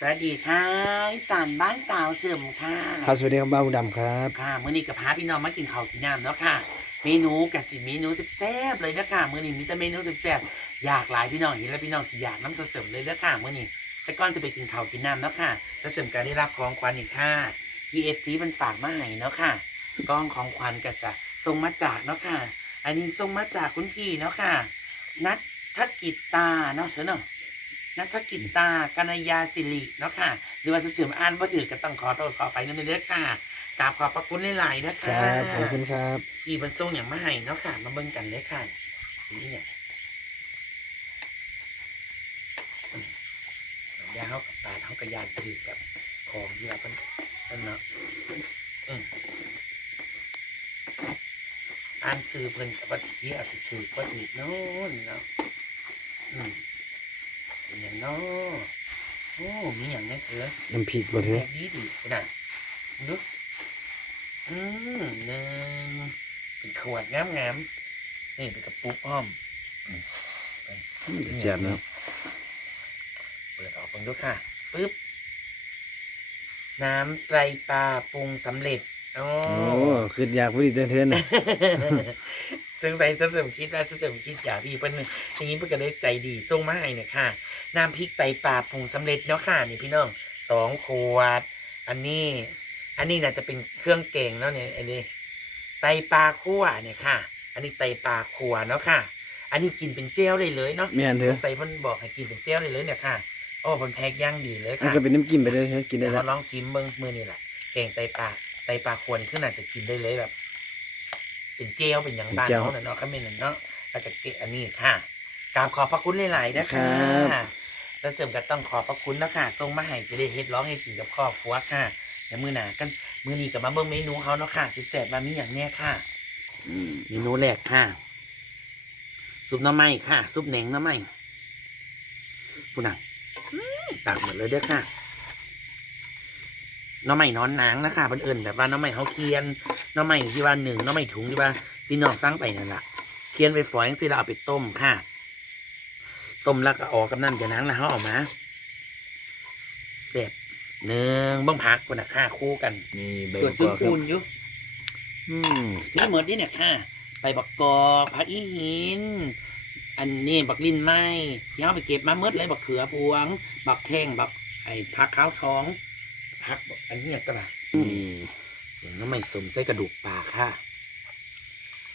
สวัสดีค่ะอีสานบ้านสาวเฉิมค่ะครับสวัสดีครับบ้าบุญดำครับค่ะมื้อนี้กับพาพี่น้องมากินข้าวกินน้ำเนาะค่ะ เมนูกับสิเมนูแซ่บๆเลยนะค่ะมื้อนี้มีแต่เมนูแซ่บๆอยากหลายพี่น้องเห็นแล้วพี่น้องสิอยากน้ำเสริมเลยนะค่ะมื้อนี้แต่ก่อนจะไปกินข้าวกินน้ำเนาะค่ะแล้วเสริมการได้รับของขวัญอีกค่ะ PFC มันฝากมาให้เนาะค่ะกล้องของขวัญก็จะส่งมาจากเนาะค่ะ อันนี้ส่งมาจากคุณพี่เนาะค่ะ นัทธกิจตาเนาะเถอะเนาะ นัทกิจตา กนยาสิริเนาะค่ะ หรือว่าจะเสื่อมอ่านว่าถือก็ต้องขอโทษขอไปนั่นเด้อค่ะกราบขอบพระคุณหลายๆนะคคะรับขอบคุณครับพี่บรรทรงอย่างมาให้เนาะค่ะ มาเบิ่งกันเลยค่ะนี่เนี่ยยาเขากับตาเขากับยานถือกับของที่เราเป็นเป็นเนาะอืมอ่านคือเพิ่นกับว่าที่อาจจะถือว่าถือโน่นเนาะอืมเป็น อย่างเนาะโอ้มีอย่างเนี้ยเถอะน้ำพริกบ่เถแบอะบนี้ดินะดูอืมหนึ่งเป็นขวดงามงามๆนี่เป็นกระปุกอ้อมอืมไปเสียบนะครับเปิดออกเบิ่งดูค่ะปึ๊บน้ำไตรปลาปรุงสำเร็จ โอ้โอ้คืออยากพูดอีกเทื่อนๆนะ ซึ่งใส่เสริมคิดว่าเสริมคิดอย่าพี่เพิ่นอย่างนี้เพิ่นก็ได้ใจดีส่งมาให้เนี่ยค่ะน้ำพริกไตปลาปรุงสำเร็จเนาะค่ะนี่พี่น้องสองขวด อันนี้ อันนี้น่าจะเป็นเครื่องเก่งเนาะเนี่ยอันนี้ไตปลาคั่วเนี่ยค่ะ อันนี้ไตปลาคั่วเนาะค่ะ อันนี้กินเป็นเจลได้เลยเนาะแม่นเถอะใส่เพิ่นบอกให้กินเป็นเจลได้เลยเนี่ยค่ะโอ้เพิ่นแพ็กย่างดีเลยมันค่ะก็เป็นน้ำจิ้มไปเลยเถอะกินได้เดี๋ยวแล้วเราลองชิมเบิ้งมือนี่แหละแกงไตปลาไตปลาควรขึ้นอาจจะกินได้เลยแบบ เป็นเจลเป็นอย่างบ้านเขาเนาะเขาเป็นเนาะแล้วก็เกะอันนี้ค่ะกราบขอบพระคุณหลายๆนะคะแล้วเสริมก็ต้องขอบพระคุณนะคะส่งมาให้จะได้เฮ็ดร้องให้กินกับครอบครัวค่ะเดี๋ยวมือหนากันมือนี้กับมาเบิ้งเมนูเขาเนาะค่ะสิแสบมามีอย่างเนี้ยค่ะอืมเมนูแรกค่ะ ซุปหน้ำไม้ค่ะ ซุปแหนงหน้ำไม้ผู้นังตักหมดเลยเด้อค่ะ หน้ำไม้นอนหนางนะคะเพิ่นเอิญแบบว่าหน้ำไม้เขาเคียนหน้ำไม้ที่ว่าหนึ่งหน้ำไม้ถุงที่ว่าพี่น้องสั่งไปนั่นแหละเคียนไปฝอยสิเราเอาไปต้มค่ะ ต้มแล้วก็ออกกับน้ำจากนั้นแล้วเขาเออกมาเสร็จหนึ่งบ้างพักคนนะค่าคู่กันนี่ใบส่วนกจุนอกครัคูบนอยู่อืมนี่หมดนี่เนี่ยค่ะไปบักกอกผักอีหิน อันนี้บักลินไม้ที่เอาไปเก็บมาเมดเลยบักเขือพวง บักแข้งบักไอ้ผักขาวท้อง ผักบักอันเนี้ยก็ละนี่เห็นน้ำไม่สมใส่กระดูกปลาค่ะ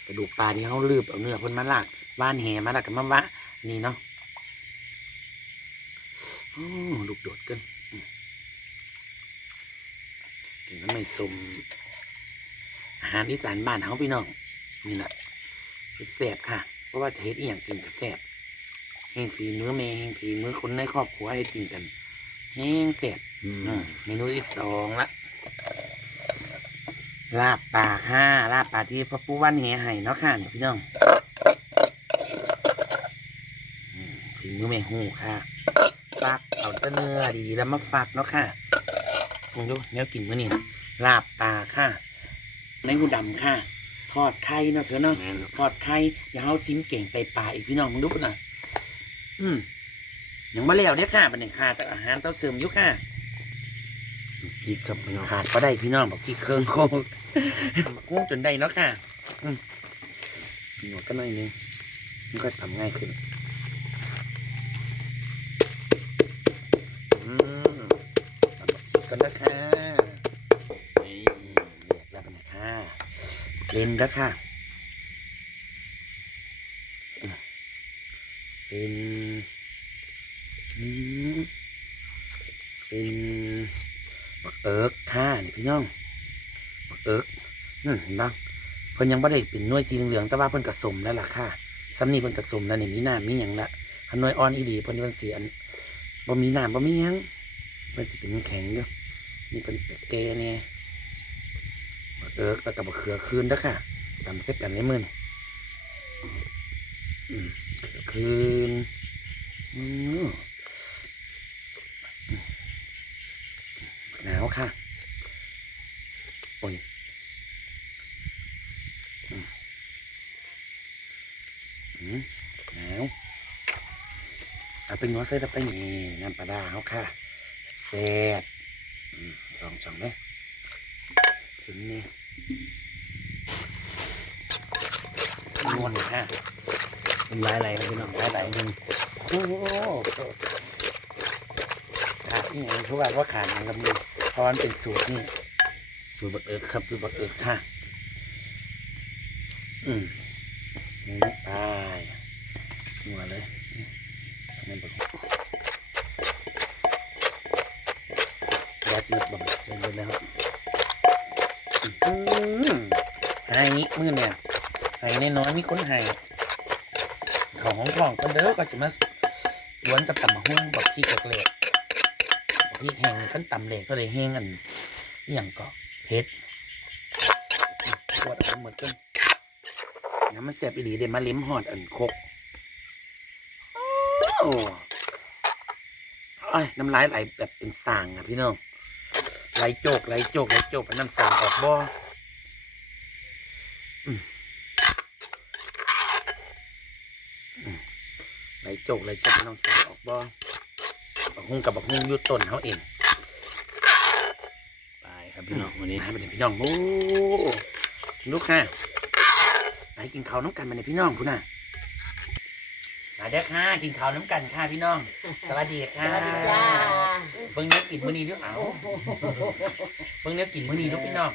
กระดูกปลาที่เขาลืบเอาเนื้อเพิ่นมาลากบ้านแหมาลากกับมะวะนี่เนาะโอ้ลูกโดดเกินอืมกินน้ำไม่สมอาหารอีสานบ้านเฮาพี่น้องนี่แหละแซ่บค่ะ เพราะว่าเทสอีหยังกินก็แซ่บแห้งฝีมือแม่แห้งฝีมือคนในครอบครัวให้กินกันแห้งแซ่บอืมอืม เมนูที่สองละลาบปลาค่ะลาบปลาที่พ่อปู่วันเหให้เนาะค่ะนี่พี่น้องอืมฝีมือแม่หูค่ะฟักเอาแต่เนื้อดีๆแล้วมาฟักเนาะค่ะลองดูแนวกินมื้อนี้ลาบปลาค่ะ ในหูดำค่ะทอดไข่เนาะเถอะเนาะแม่นครับทอดไข่เดี๋ยวเขาซิมเก่งไตปลาอีกพี่น้องมึงดูปุ่นน่ะอืมยังมาแล้วเด้อค่ะบันนี้ค่ะแต่อาหารเต้าเสริมอยู่ค่ะ พริกครับพี่น้องขาดก็ได้พี่น้องบอกที่เครื่องโคกกุ้งจนได้เนาะค่ะหนวดก็น่อยนึงมันก็ทำง่ายขึ้นอืมตัดบักพริกกันนะค่ะนี่เรียกแล้วกันนะค่ะเล่นแล้วค่ะเป็นเป็น เอิกค่ะนี่พี่น้องบักเอิกอืมเห็นบ้างเพิ่นยังไม่ได้เป็นหน่วยสีเหลืองๆแต่ว่าเพิ่นกระสมแล้วล่ะค่ะสำนีเพิ่นกระสมแล้วนี่มีหน้ามีอย่างละคันหน่วยอ่อนอีดีเพิ่นเพิ่นเสียนบ่มีหน้ำบ่มีหยังเพิ่นสิเป็นแข็งอยู่นี่เพิ่นแก่เนี่ยบักเอิกแล้วก็บักเขือคืนเด้อค่ะตำเสร็จกันในมือนี่อืมเขือคืนอืม หนาวค่ะ โอ้ยอืมอืมหนาวเอาเป็นหัวเส้นไปนี่น้ำปลาดาเขาค่ะแซ่บอืมสองสองเลยถึงนี่นวลค่ะน้ำลายไหลครับพี่น้องหลายหลายๆหนึ่งโอ้โหขาดนี่ไงทุกอย่างว่าขาดอย่างกับมือ เพราะมันเป็นสูตรนี่สูตรบักเอิกครับสูตรบักเอิกค่ะอืมนี่ตายนัวเลยนั่นบักยัดมืดบังเล่นๆแล้วครับอืมไห้มือเนี่ยไห้น้อยๆมีคนไห้เขาของทองก็เด้อก็จะมาล้วนกับตำมะฮุ่งบักพี่กับเล ที่แห้งนี่ขั้นต่ำเลกก็เลยแห้งอันอย่างก็เผ็ดปวดเอาหมดกันน้ำมันแสบอีหลีเดี๋ยวมาลิ้มหอดอันคกโอ้ยน้ำลายไหลแบบเป็นสางอะพี่น้องไหลโจกไหลโจกไหลโจกอันน้ำสางออกบ่อไหลโจกไหลโจกอันน้ำสางออกบ่ กฮุ่งกับบักฮุ่งอยุดต้นเขาเองตายครับพี่น้องวันนี้มาเป็นพี่น้องโอ้ลูกค่ะไปกินข้าวน้ำกันมาเนี่ยพี่น้องคุณน่ะมาเด้อค่ะกินข้าวน้ำกันค่ะพี่น้องสวัสดีค่ะสวัสดีจ้าเบิ่งเนื้อกินมื้อนี้ด้วยเอาโอ้โหเบิ่งเนื้อกินมื้อนี้ด้วยพี่น้อง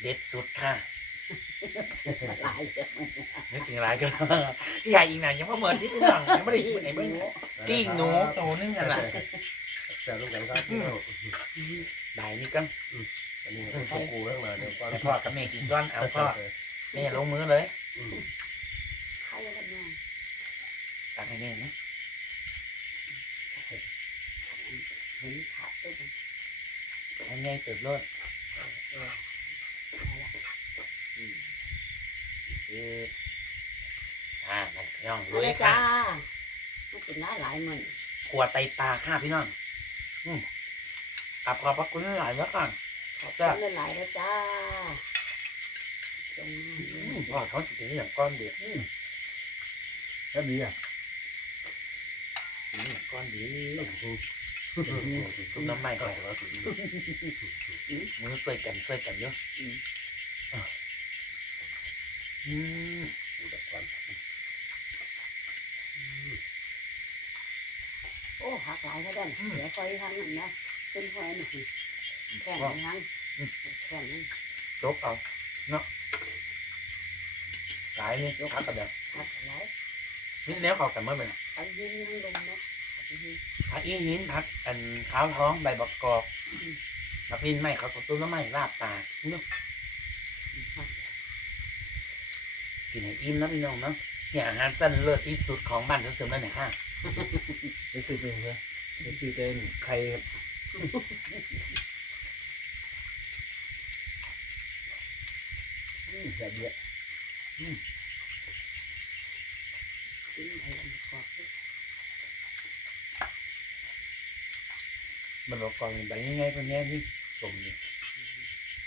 เด็ดสุดค่ะ หลายเด้อนึกถึงอะไรกันใหญ่อีกหน่อยยังพ่เหมือนที่พี่น้องยังไม่ได้กินไอ้เบิ่งกิ้งหนูโตนึงกันล่ะแซ่บลูกกันครับได้นี่ก็อันนี้เป็นกูทั้งมาเนี่ยให้พ่อกับแม่กินก้อนเอาพ่อแม่ลงมือเลยใครกันน้องตักให้แม่นะเห็นขาดตัวมันให้แม่เติบโลด คืออ่ามันพี่น้องเอารู้เลเลยยจ้าค่ะมันเป็นหลายหลายมันขวดไตปลาค่ะพี่น้องอืมกลับขอบพระคุณหลายแล้วกัน ขอบคุณหลายๆแล้วจ้าส่งอืมามพ่อเขาสิถึงอย่างก้อนเดียวแค่นี้อะถึงอย่างก้อนเดียวซุปน้ำมันก่อนมือช่วยกันช่วยกันเยอะ อะอืมโอ้หักหลายเขาเด้อเดี๋ยวคอยทางนั้นนะเป็นคอยหน่อยแข่งยังแข่งยังจบเอาเนาะหลายนี่ยกพักกันเดี๋ยวหักหลายนี่แล้วเขากันเมื่อไหร่ไปยืนยังลงเนาะไปยืนพักอีหินพักอันขาวท้องใบบักกอกพักลิ้นไม่เขาก็ตุ้มน้ำไม่ลาบตาเนาะ หัก กินให้อิ่มนะพี่น้องเนาะเนี่ยอาหารสั้นเลิศที่สุดของบ้านเสริมแล้วเนี่ยค่ะเป็นสิบเองนะเป็นสิบเองใครครับแบบเยอะกินอะไรกันก่อนมันบอกกองไปยังไงเพื่อนแน่นี่ชมนี่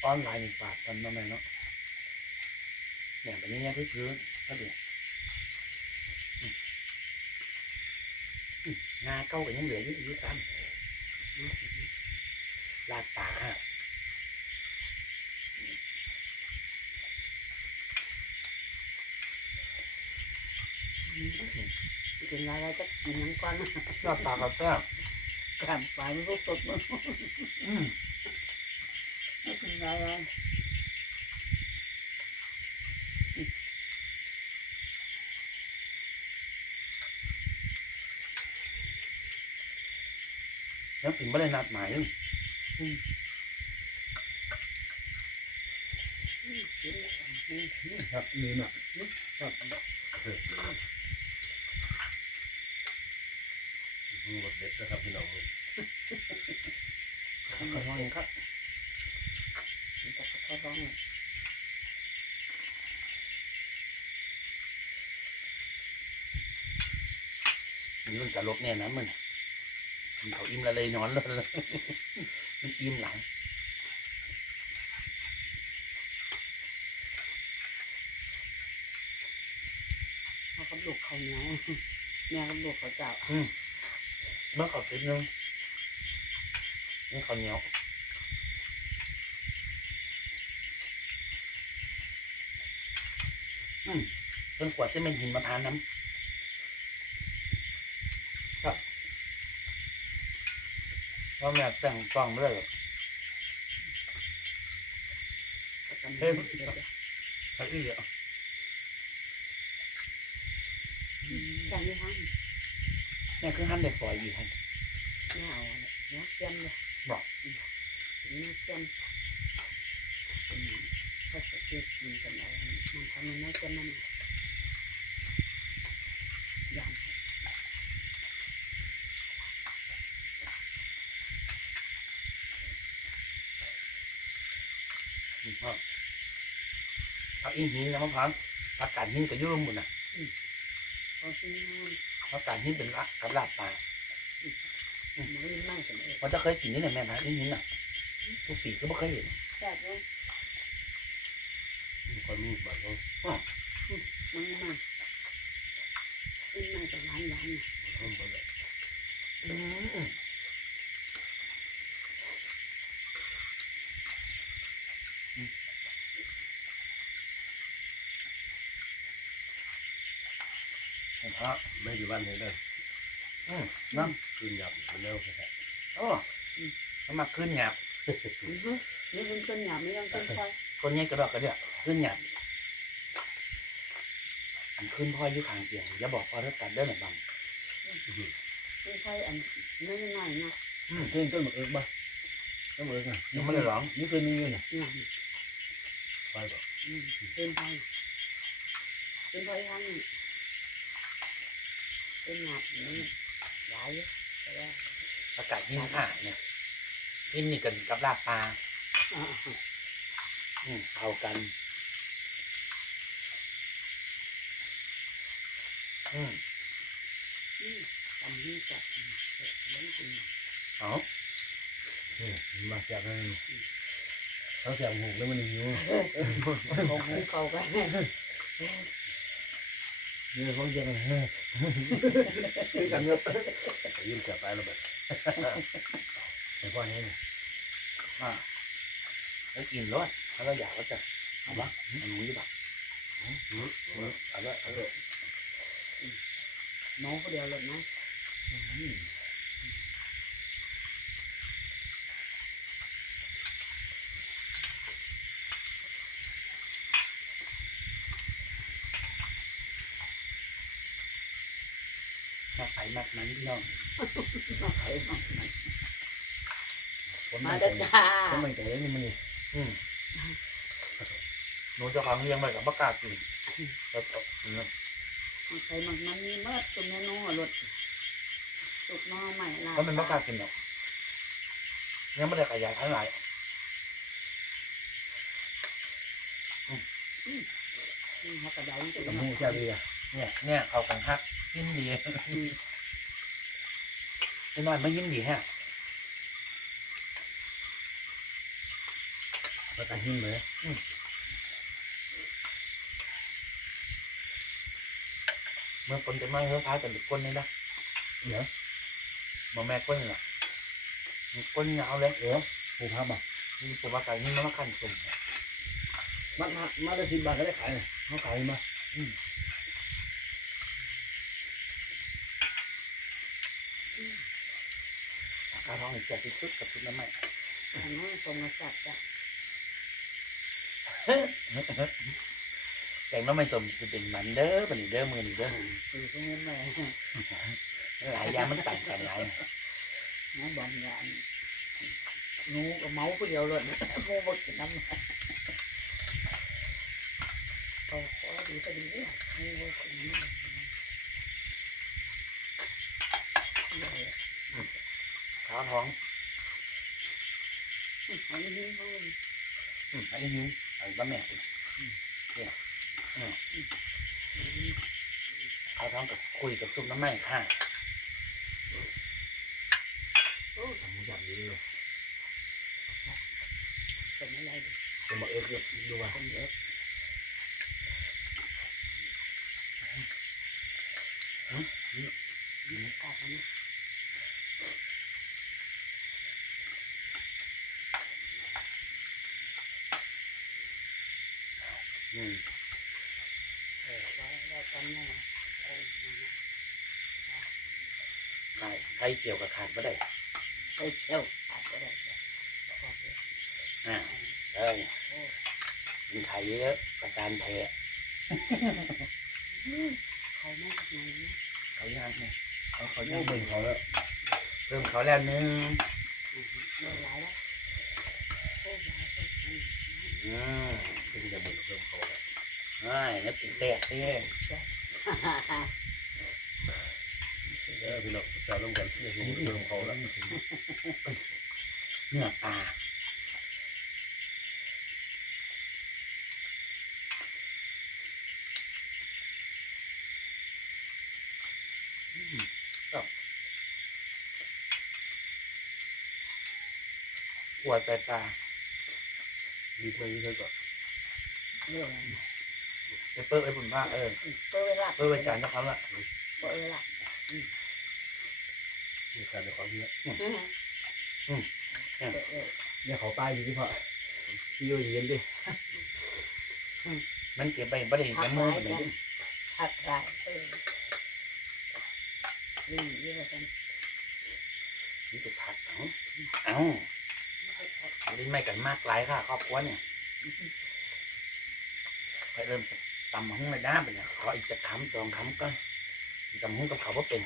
ออนไลน์นี่ฝากกันมาไหมเนาะ เนี่ยไปยังไงพื้นพื้นก็เดือืมงาเก้าก็ยังเหลืออยู่อยู่ซ้ำลาดตาค่ะกินอะไรจะกินยังก่อนลาดตากับแซ่บกามปลายมันก็สดมันอืมไม่กินอะไร แล้วถึงไม่ได้นัดหมายนึงครับนี่น่ะรสเด็ดนะครับพี่น้องขอโทษครับมันจะค่อยๆร้องนี่มันจะลบแน่นะมัน เขาอิ่มและเลยนอนเลยมันอิ่มหลังเขากับลูกเขาเหนียวแม่กับลูกเขาเจ้าเมื่อเขาติดนึงนี่ข้าวเหนียวอืมต้นขวดเส้นเป็นหินมะพร้าวน้ำครับ เราแม่แต่งกล่องด้วยแบบก็จำเฮ้เป็ยนเดี๋ยวใช่อีกเหรอจังไม่ทั้งแม่คือหั่นได้ปล่อยอีกหั่นไม่เอาเนื้อเค็มเลยบอกเนื้อเค็มเป็นก็จะเก็บกินกันเอามันทำมันไม่เค็มมันยำ อืมครับ เอาอีหินนะมะพร้าวผักกาดหินกับยุ่งหมดนะพอชิ้นนั้นผักกาดหินเป็นละกับลาบปลามันไม่ไหม้กันเลยมันจะเคยกินนี่ไหนแม่มาอีหินอะทุกปีก็ไม่เคยเห็นแซ่บเลยคนมีบ้านเขามันไม่ไหม้ขึ้นมาจากร้านร้านน่ะทำไปเลยอืม เห็นฮะไม่อยู่บ้านเห็นได้อืมน้คืนหยับเร็วแค่ำโอ้มันมาขึ้นหยาบอือฮึนี่เป็นต้นหยาบไม่ต้องต้นไฟคนนี้กระดอกกระเดียขึ้นหยาบอันขึ้นพ่อยอยู่ข้างเตียงอย่าบอกพอถ้าตัดได้หน่อยบังต้นไฟอันไม่ได้ง่ายนะเต้นต้นมะเอิกบ้าต้นมะเอิกอะยังไม่ได้ร้องนี่คือนี่อยู่น่ะหยาบไปบอกอืมต้นไฟต้นไฟทั้ง ต้นหยาบนี่หลายอยู่แต่ว่าอากาศหินข่าเนี่ยหินนี่กันกับลาบปลาอ่าอืมเอากัน อืมอืมทำให้สัตว์เลี้ยงกินเอานี่มาเสียบเลยเขาเสียบหูแล้วมันหิว ของหูเขาไป เนี่ยเขาจะเฮ้ยคือกันเยอะยิ้มเสียไปแล้วแบบแต่พ่อเห็นอ่าแล้วกินรสถ้าเราอยากก็จะเอาวะเอาหนูยี่ปะเอาละเอาละน้องก็เดียวเลยนะ มาไข่มักนั้นพี่น้องมาไข่มาคนมาไม่เด้ใจอจ้าคนไม่ใจนี่มันนี่อืมหนูเจะฟังเลี้ยงไปกับประกาศกินแล้วก็อืมมาไข่มันมันมีเมื่อสุกเมนูรสสุกน้อใหม่ลาเพราะมันประกาศกินหรอกยังไม่ได้ขยายพันธุ์หลายนี่ฮะกระเดาตัวกับนี้หูเจ้าดีอะเนี่ยเนี่ยเอากันฮัก ยินดีไอ้น้อยไม่ยินดีฮะประกาศหินเลยเมื่อคนจะไม่เฮือพากันเป็นก้นนี่นะเดี๋ยวมาแม่ก้นน่ะมันก้นยาวเลยเดี๋ยวผูพับอะมีตัวประกาศนี่มันมาขันสุ่มเนี่ยมามามาได้สิบบาทก็ได้ขายเลยเขาขายมารา คาทองนี่เสียที่สุดกับสุดน้ำใหม่อันนั้นทรงกระสับจ้ะแต่งน้ำใหม่สมจะเป็นมันเด้อเป็นเด้อมือนี่เด้อสื่อสมุนไพรหลายอย่างมันต่างกันหลายนะบางอย่างหนูกับเมาผู้เดียวเลยโมบกินน้ำเอาขอดีก็ดีเนี่ยโมบกินน้ำ ขาวท้องอันนี้เขาอืมอันนี้หิวอันนี้บะแม่เนี่ยอืมขาวท้องกับคุยกับซุปน้ำใหม่ค่ะทำอย่างดีเลยเป็นอะไรดีเป็นมะเอิกดูว่าคนเยอะกาดนะ อืม เออไว้แล้วกันแน่เออ ไข่ไข่เกี่ยวกับขาดไม่ได้ไปเที่ยวอาจจะได้ออกเลยอ่าเอ้ยโอ้กินไข่เยอะๆประสานแผลเขาไม่ทำไงนะเขาย่างเนี่ยเขาเขาโอ้ย่างเบิ่งเขาแล้วเริ่มเขาแล้วหนึงเลิกหลายแล้วโอ้ยหลายคนอืมเป็นจะเบิ่งเพิ่มเขาแล้วง่ายนับถึงแตกเต้เออพี่น้องจะร่วมกันที่จะเพิ่มเขาล้วเนื้อปลาอืมครับหัวใจปลาดีมากนี่เท่ากับเรื่องเปเปอร์ไอ้ผมว่าเออเปิดเวลาเปอร์ไว้จานนะครับล่ะเปิดเวลา การในความเยอะเปิดเออเนี่ยเขาป้ายอยู่ที่พ่อพี่โยเย็นดิมันเก็บไปประเด็นผัจะกหมือลายไปไหนกันผักหลายเออนี่ยี่ห้อกันนี่จะผัดเอ้าเอ้าลิ้นไม่กันมากหลายค่ะครอบครัวเนี่ยไปเริ่มตำหุ้งในด้ามไปเนี่ยขออีกจะคำสองคำก่อนตำหุ้งกับเขาว่าเป็น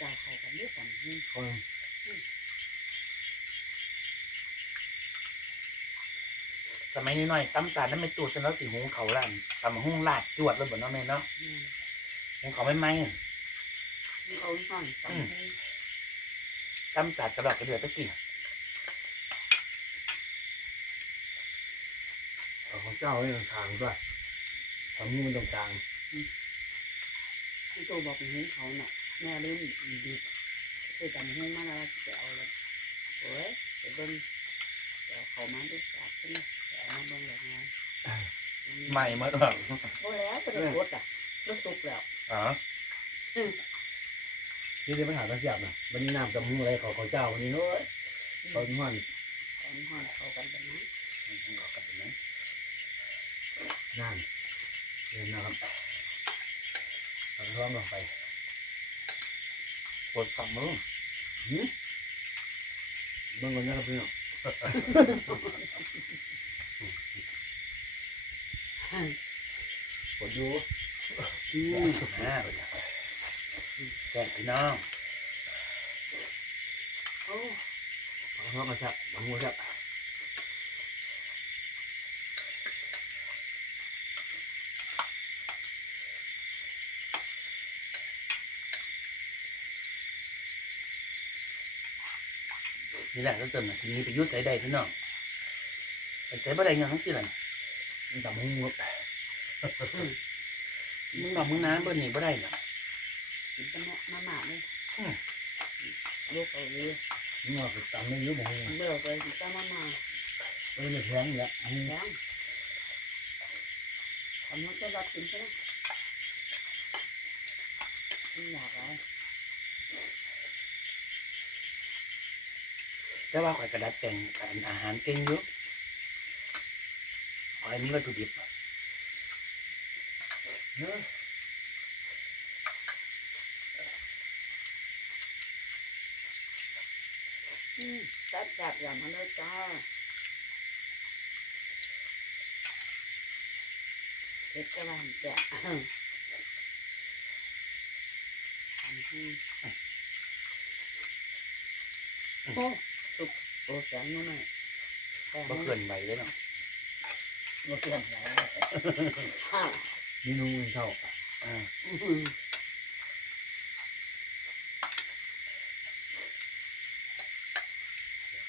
จ้าเขากันเยอะกันนี่คนสมัยนี้หน่อยตำสารนั้นไม่ตูดเสนอสีหุงเขาล้านตำหุ้งลาดจวดเลยบ่เนาะแม่เนาะหุงเขาไม่ไหมเอาหน่อยสองตำสารกระดอกกระเดือตะกี้เอาของเจ้าไว้ทางด้วยทำมือมันตรงกลางที่ตัวบอกเป็นหุ้งเขาเนาะ แม่ลืมดีใส่กันหุ้งมาแล้วจะเอาเลยโอ้ยไปเบิ้งเดี๋ยวเขามาดูจากใช่ไหมเดี๋ยวมาเบิ้งเลยนะใหม่มื่อแบบโอ้แล้วเป็นรถอะรถสุกแล้วอ๋อที่ได้ไปหาตาเสียบนะวันนี้น้ำจำมืออะไรเขาเขาเจ้าวันนี้เน้อยเขาที่ห้อนตอนห่อนเขากันแบบนั้นเขากลับไปนั้นน้ำเดินนะครับเอาพร้อมลงไป ปวดฝั่งมือหืมเบิ่งก่อนนะครับพี่น้องกดดูอืมอ่าแซ่บพี่น้องโอ้เอาพร้อมกันครับเอาหัวครับ นี่แหละก็เสริมมาสิมีประยุทธ์ใส่ได้พี่น้องไปใส่บ่ได้เงินทั้งสิ้นเลยมันจำมือครับมึงบอกมึงน้ำเบิ่นนี่บ่ได้หรอกกินกันเนาะมาหมาเลยลูกเอาเลยนี่ว่าไปจำไม่รู้บ่ฮู้เมื่อไปกินกันมาหมาเออไม่แพงอยู่แล้วอันนี้แล้วทำมันก็รับกินใช่ไหมอยากอะไร แต่ว่าข่อยกระดัดแต่งการอาหารเก่งอยู่ข่อยมีวัตถุดิบเนอะแซ่บแซ่บอย่างมันเลยจ้าเผ็ดก็ว่าแซ่บโอ้สุก โอ้แข็งนู่นน่ะแข็งบ่เกินไหวเลยเนาะบ่เปลี่ยนไหนฮ่าเมนูมื้อเช้าอ่า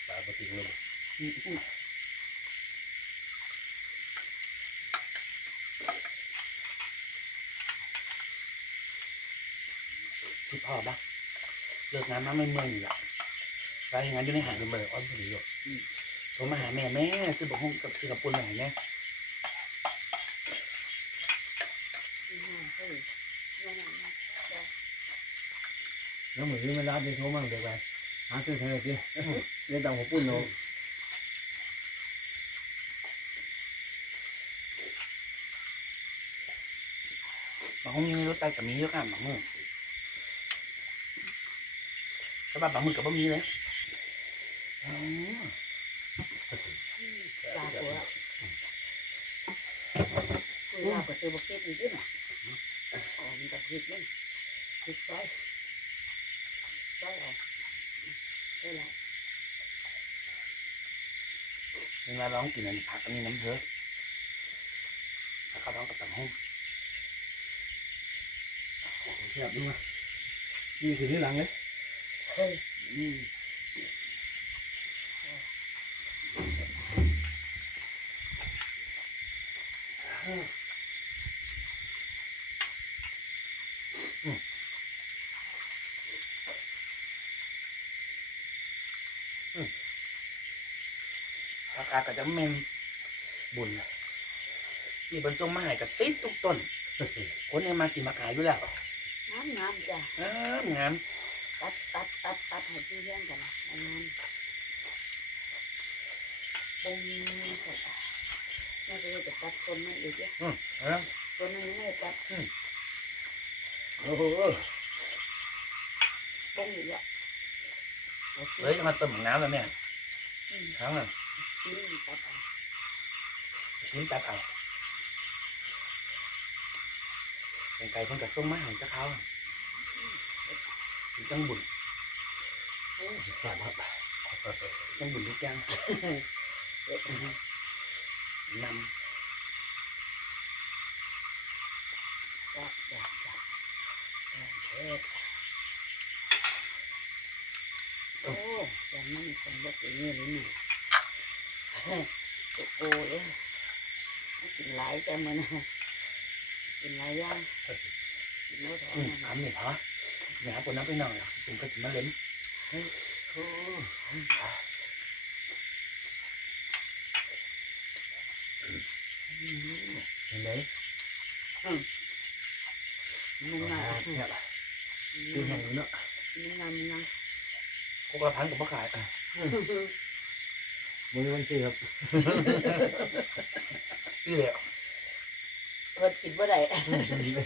ปลาปลาติงเลยที่พ่อปะเลิกงานมาไม่เมื่อยอยู่ละ ร้านอย่างนั้นอยู่ในหางเป็นเบอร์อ้อนพอดีอยู่ผมมาหาแม่แม่ซื้อบอกห้องกับซื้อกับปูนมาให้นะแล้วเหมือนที่ม่รับได้โทรมั่งเด็กไปหาซื้อเธอสิเล่นตามหัวปุ้นโนบางห้องยังไม่รถไตกับมีเยอะขนาดบางมือสำหรับางมือกับบางมีเลย ปลาตัวคุยลาบกับตัวบกเก็ตนี่ด้วยนะอ๋อมันกับพริกนี่พริกซอยซอยออกใช่แล้วเวลาร้องกินอันนี้ผักอันนี้น้ำเถอะแล้วก็ร้องกับตังห้องแซ่บดูมานี่คือที่หลังเลยอืม อากาก็จะเมนบุญที่บนส้มมาใหายกับติดทุกต้น คนยังมากินมาขายอยู่แล้วน้ำน้ำจ้ะงามงามตัดตัดตัดตัดให้พี่เลี้ยงกันนะอันนั้น ปงก็น่าจะจะตัดต้นนั่นอีกเนี่ยอืมเอาละต้นนั้นยังไม่ได้ตัดโอ้โหปงอีกแล้วเอาเฮ้ยมาต้มน้ำแล้วแม่อืมครั้งน่ะชิ้นตัดเอาชิ้นตัดเอาเป็นไก่เพิ่นกับส้มมาใหายจะเขาถึงจังบุญแซ่บครับจังบุญทุกอย่าง เด็ด นแซ่บแซ่บจ้ะแกงเผ็ดโอ้ยังไม่มีสมบัติอย่างนี้เลยนี่โกโก้เลยกินหลายจ้ะมันกินหลายอย่างกินรสหอำอืมมทำนี่เหรอเนี่ยครับคนน้ำไปหน่อยสิ่งก็จะมาเล่นโอ้ เห็นไหมมึงอะแซ่บคือแห้งเนาะมึงอะมึงอะพวกละพันกับพ่อขายอะมือมันซื้อครับพี่เหลวเพิ่นกินบ่ได้ดีไป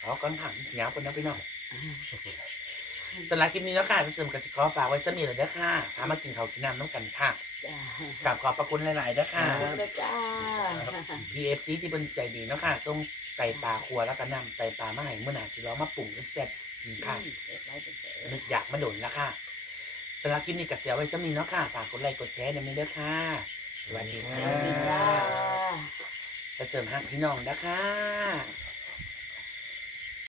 เอาก้อนผังเสียคนน้ำไปหน่อยสำหรับคลิปนี้แล้วค่ะที่เสริมกสิกรฝากไว้จะมีเลยเด้อค่ะพามากินข้าวกินน้ำน้ำกันค่ะ จ้ากราบขอบพระคุณหลายๆเด้อค่ะขอบคุณนะจ้า PFC ที่เป็นใจดีเนาะค่ะส่งไก่ปลาครัวแล้วก็นำไก่ปลามาให้เมื่อหนาสิล้อมาปรุงแซ่บๆกินค่ะเก็บไว้เป็นเถนึอะกอยากมาโดนแล้วค่ะสำหรับคลิปนี้กับเสียไว้จะมีเนาะค่ะ ฝากกดไลค์กดแชร์ในนี้เด้อค่ะ สวัสดีสค่ะวัสดีจ้ากระเสริมหักพี่น้องนะคะส